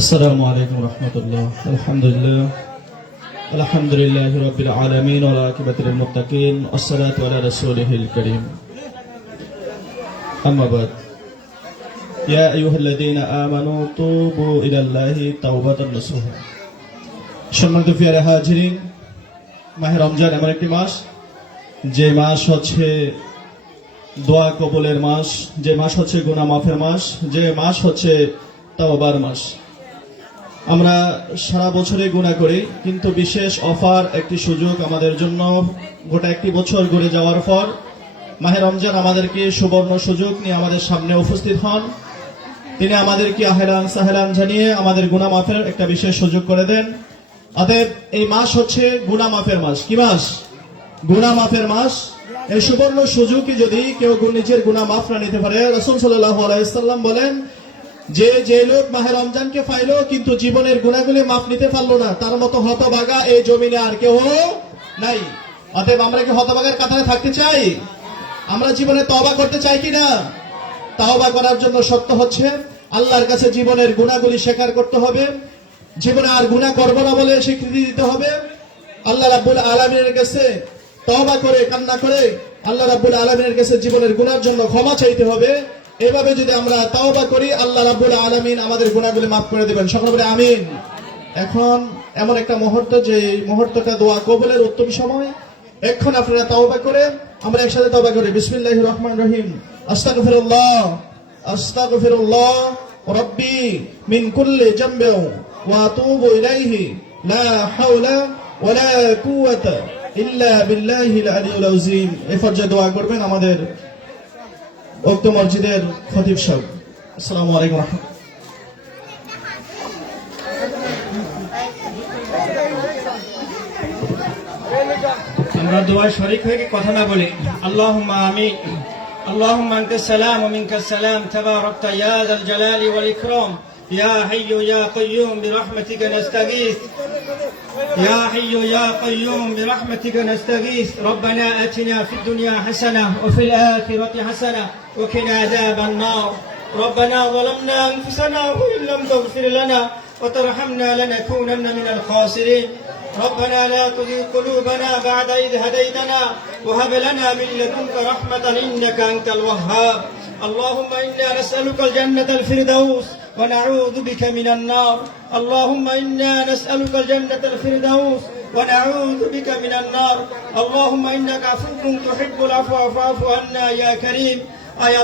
আসসালামু আলাইকুম রহমতুল্লাহ। আলহামদুলিল্লাহ আলহামদুলিল্লাহি রাব্বিল আলামিন ওয়া আকিবাতুল মুত্তাকিন ওয়াসসালাতু আলা রাসূলিহিল কারীম। আম্মা বাদ। ইয়া আইয়ুহাল্লাযীনা আমানু তুবু ইলাল্লাহি তাওবাতান নাসুহা। সম্মানিত প্রিয় হাজিরিন, মাহে রমজান এমন একটি মাস, যে মাস হচ্ছে দোয়া কবুলের মাস, যে মাস হচ্ছে গুনাহ মাফের মাস, যে মাস হচ্ছে তাওবার মাস। আমরা সারা বছরে গুনাহ করি, কিন্তু বিশেষ অফার, একটি সুযোগ আমাদের জন্য। গোটা একটি বছর ঘুরে যাওয়ার পর মাহে রমজান আমাদেরকে সুবর্ণ সুযোগ নিয়ে আমাদের সামনে উপস্থিত হন। তিনি আমাদেরকে আহলান সাহলান জানিয়ে আমাদের গুনাহ মাফের একটা বিশেষ সুযোগ করে দেন। অতএব এই মাস হচ্ছে গুনাহ মাফের মাস। কি মাস? গুনাহ মাফের মাস। এই সুবর্ণ সুযোগই যদি কেউ নিজের গুনাহ মাফ না নিতে পারে, রাসূল সাল্লাল্লাহু আলাইহি ওয়াসাল্লাম বলেন যে লোক মাহে রমজানকে পাইলো কিন্তু জীবনের গুনাহগুলি মাফ নিতে পারলো না, তার মতো হতভাগা এই জমিনে আর কেউ নাই। অতএব আমরা কি হতভাগার কাতারে থাকতে চাই? আমরা জীবনে তওবা করতে চাই কিনা? তওবা করার জন্য শর্ত হচ্ছে আল্লাহর কাছে জীবনের গুনাহগুলি স্বীকার করতে হবে, জীবনে আর গুনাহ করব না বলে স্বীকৃতি দিতে হবে। আল্লাহ রাব্বুল আলামিনের কাছে তওবা করে কান্না করে আল্লাহ রাব্বুল আলামিনের কাছে জীবনের গুনাহের জন্য ক্ষমা চাইতে হবে। এভাবে যদি আমরা তাওবা করি, আল্লাহ রাব্বুল আলামিন আমাদের গুনাহগুলি মাফ করে দেবেন। সকলে বলে আমিন। এখন এমন একটা মুহূর্ত, যে মুহূর্তটা দোয়া কবুলের উত্তম সময়। এখন আপনারা তাওবা করে আমরা একসাথে তাওবা করি। বিসমিল্লাহির রহমানির রহিম। আস্তাগফিরুল্লাহ আস্তাগফিরুল্লাহ রাব্বি মিন কুল্লি জামবি ওয়া আতুবু ইলাইহি লা হাওলা ওয়ালা কুওয়াতা ইল্লা বিল্লাহিল আলিয়্যিল আযীম। এই পর্যায়ে দোয়া করবেন আমাদের উক্ত মসজিদের খতিব সাহেব। আসসালামু আলাইকুম ওয়া রাহমাতুল্লাহ। আমরা দোয়ায় শরীক হয়ে কথা না বলি। আল্লাহুম্মা আমিন। আল্লাহুম্মা আনতাস সালাম ওয়া মিনকাস সালাম তাবারাকতা ইয়া যাল জালালি ওয়াল ইকরাম ইয়া হাইয়্যু ইয়া কাইয়্যুম বিরহমাতিকা নাস্তাগীথ ইয়া হাইয়্যু ইয়া কাইয়্যুম বিরহমাতিকা নাস্তাগীথ রব্বানা আতিনা ফিদ দুনিয়া হাসানাহ ওয়া ফিল আখিরাতি হাসানাহ ওয়া কিনা আযাবান নার রব্বানা যালামনা আনফুসানা ওয়া ইন লাম তাগফির লানা ওয়া তারহামনা লানাকুনান্না মিনাল খাসিরিন ربنا لا تزغ قلوبنا بعد إذ هديتنا وهب لنا من لدنك رحمة إنك أنت الوهاب اللهم إنا نسألك الجنة الفردوس ونعوذ بك من النار اللهم إنا نسألك الجنة الفردوس ونعوذ بك من النار اللهم إنك عفو تحب العفو فاعف عنا يا كريم أي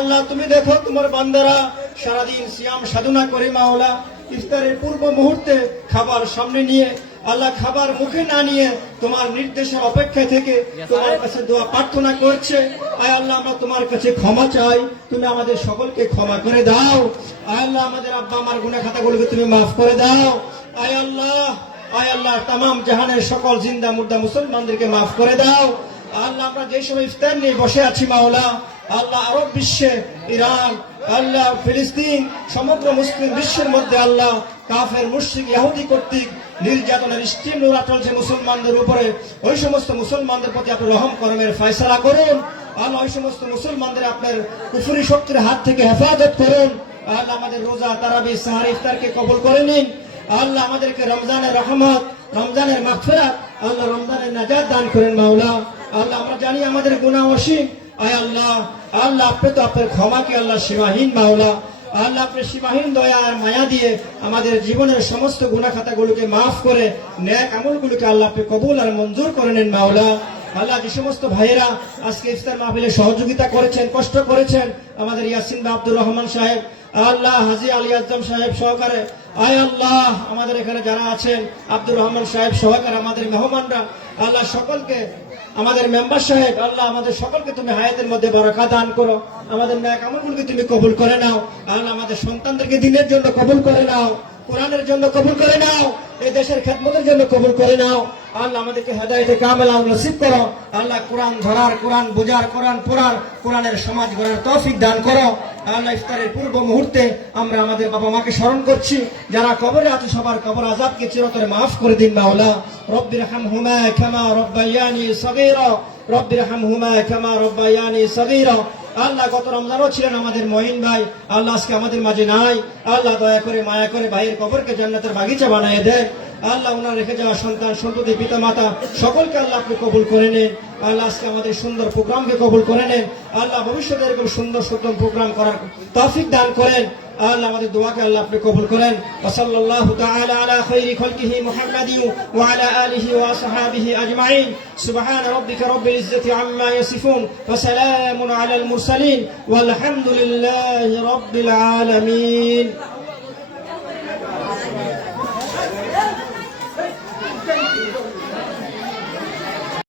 الله তুমি দেখো তোমার বান্দারা সারাদিন সিয়াম সাধনা করে মাওলা ইফতারের পূর্ব মুহূর্তে খাবার সামনে নিয়ে আল্লাহ খাবার মুখে না নিয়ে তোমার নির্দেশের অপেক্ষা থেকে তোমার কাছে দোয়া প্রার্থনা করছে। আয় আল্লাহ, আমরা তোমার কাছে ক্ষমা চাই, তুমি আমাদের সকলকে ক্ষমা করে দাও। আয় আল্লাহ, আমাদের আব্বা আমার গুনাহ খাতাগুলোকে তুমি মাফ করে দাও। আয় আল্লাহ তামাম জাহানের সকল জিন্দা মুর্দা মুসলমানদেরকে মাফ করে দাও। আল্লাহ, আমরা যে সময় ইফতার নিয়ে বসে আছি মাওলা, আল্লাহ আরব বিশ্বে, ইরান, আল্লাহ ফিলিস্তিন, সমগ্র মুসলিম বিশ্বের মধ্যে আল্লাহ কাফের মুশরিক ইহুদি কর্তৃক নির্যাতনের স্টিম নোরা চলছে মুসলমানদের উপরে। ওই সমস্ত মুসলমানদের প্রতি আপনি রহম করমের ফয়সালা করুন। আল্লাহ, ওই সমস্ত মুসলমানদের আপনার কুফরি শক্তির হাত থেকে হেফাজত করুন। আল্লাহ, আমাদের রোজা তারাবি সাহার ইফতারকে কবুল করে নিন। আল্লাহ, আমাদেরকে রমজানের রহমত, রমজানের মাগফিরাত, আল্লাহ রমজানের নাজাত দান করেন মাওলা। আল্লাহ, আমরা জানি আমাদের গুনাহ অসীম। আয় আল্লাহ, আপনি তো আপনার ক্ষমাকে আল্লাহ সীমাহীন মাওলা। আল্লাহ, আপনি সীমাহীন দয়া আর মায়া দিয়ে আমাদের জীবনের সমস্ত গুনাহ খাতাগুলোকে মাফ করে নেক আমলগুলোকে আল্লাহ আপনি কবুল আর মঞ্জুর করে নেন মাওলা। আল্লাহ, যে সমস্ত ভাইয়েরা আজকে ইফতার মাহফিলে সহযোগিতা করেছেন, কষ্ট করেছেন, আমাদের ইয়াসিন বা আব্দুর রহমান সাহেব, আল্লাহ হাজী আলী আজম সাহেব সহকারে, আয় আল্লাহ আমাদের এখানে যারা আছেন আব্দুর রহমান সাহেব সহকারে, আমাদের মেহমানরা, আল্লাহ সকলকে, আমাদের মেম্বার সাহেব, আল্লাহ আমাদের সকলকে তুমি হায়াতের মধ্যে বরকত দান করো। আমাদের নেক আমলগুলোকে তুমি কবুল করে নাও। আল্লাহ, আমাদের সন্তানদেরকে দ্বীনের জন্য কবুল করে নাও, কোরআনের জন্য কবুল করে নাও, এই দেশের খেদমতের জন্য কবুল করে নাও। আল্লাহ, আমাদেরকে হেদায়েতে কামেলা নসিব করো। আল্লাহ, কোরআন ধরার, কোরআন বুঝার, কোরআন পড়ার, কোরআনের সমাজ গড়ার তৌফিক দান করো। আল্লাহ, ইফতারের পূর্ব মুহূর্তে আমরা আমাদের বাবা মাকে স্মরণ করছি, যারা কবরে আছে সবার কবর আযাবকে চিরতরে মাফ করে দিন মাওলা। রব্বিরহামহুমা কামা রব্বায়ানি সগীরা রব্বিরহামহুমা কামা রব্বায়ানি সগীরা আল্লাহ গত রমজানও ছিলেন আমাদের মহিন ভাই, আল্লাহ আজকে আমাদের মাঝে নাই। আল্লাহ দয়া করে মায়া করে ভাইয়ের কবরকে জান্নাতের বাগিচা বানিয়ে দেন। আল্লাহ ওনার রেখে যাওয়া সন্তান সন্ততি পিতা মাতা সকলকে আল্লাহ আপনি কবুল করে নেন। আল্লাহ আজকে আমাদের সুন্দর প্রোগ্রামকে কবুল করে নেন। আল্লাহ ভবিষ্যতে এরকম সুন্দর সুন্দর প্রোগ্রাম করার তৌফিক দান করেন। আল্লাহ আমাদের দোয়াকে আল্লাহ আপনি কবুল করেন। ওয়া সাল্লাল্লাহু তাআলা আলা খায়রি খালকিহি মুহাম্মাদিন ওয়া আলা আলিহি ওয়া আসহাবিহি আজমাইন। সুবহান রাব্বিকা রাব্বিল ইজ্জাতি আম্মা ইয়াসিফুন ওয়া সালামুন আলাল মুরসালিন ওয়াল হামদুলিল্লাহি রাব্বিল আলামিন।